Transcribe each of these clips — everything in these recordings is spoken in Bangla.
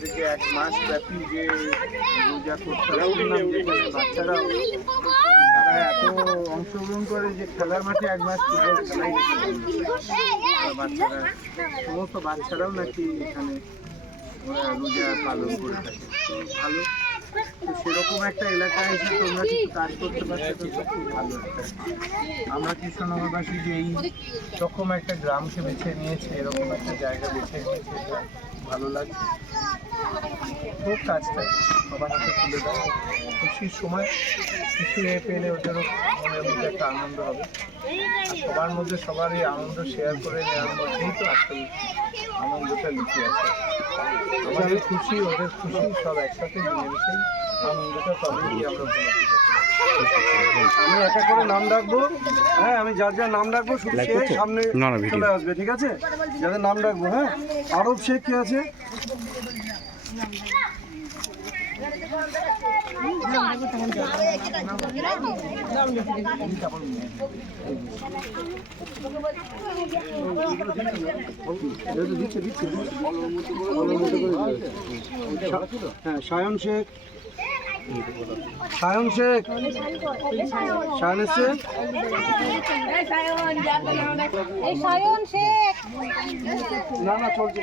আমাদের যে এক মাস ব্যাপী যে রোজা করতে যেখানে বাচ্চারাও এত অংশগ্রহণ করে যে খেলার মাঠে এক মাস ফুটবল খেলাই বাচ্চারা, সমস্ত বাচ্চারাও নাকি এখানে ওরা রোজা পালন করে থাকে। ভালো। সেরকম একটা এলাকায় এসে তোমরা কিছু কাজ করতে পারছ, তো খুব ভালো একটা আমরা কৃষ্ণনগরবাসী যে এই রকম একটা গ্রামকে বেছে নিয়েছে, এরকম একটা জায়গা বেছে নিয়েছে ভালো লাগছে। খুব কাজটা সবার হাতে তুলে দেওয়া খুশির সময় কিছু এ পেলে ওদেরও মনের মধ্যে একটা আনন্দ হবে। সবার মধ্যে সবার এই আনন্দ শেয়ার করে নেওয়ার মধ্যেই তো আসলে আনন্দটা লুকিয়ে আছে। আমাদের খুশি ওদের খুশি সব একসাথে মিলেমিশেই আনন্দটা তবে গিয়ে আমরা উপলব্ধি পারব। আমি একটা করে নাম ডাকবো হ্যাঁ আমি যার যার নাম ডাকবো শুধু সে সামনে চলে আসবে ঠিক আছে? যাদের নাম ডাকবো হ্যাঁ? আরব শেখ কে আছে? হ্যাঁ সায়ন শেখ সায়ন শেখ। সায়ন শেখ না না, চলছে।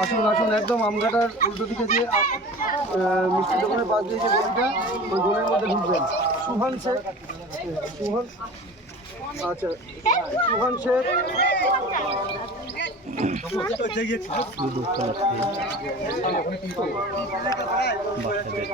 আসুন আসুন, একদম আমঘাটার উল্টো দিকে যে মিষ্টি দোকানের পাশ দিয়ে যে গলিটা, ওই গলির মধ্যে ঢুকবেন। সুহান শেখ। সুহান আচ্ছা। সুহান শেখ। বাচ্চাদের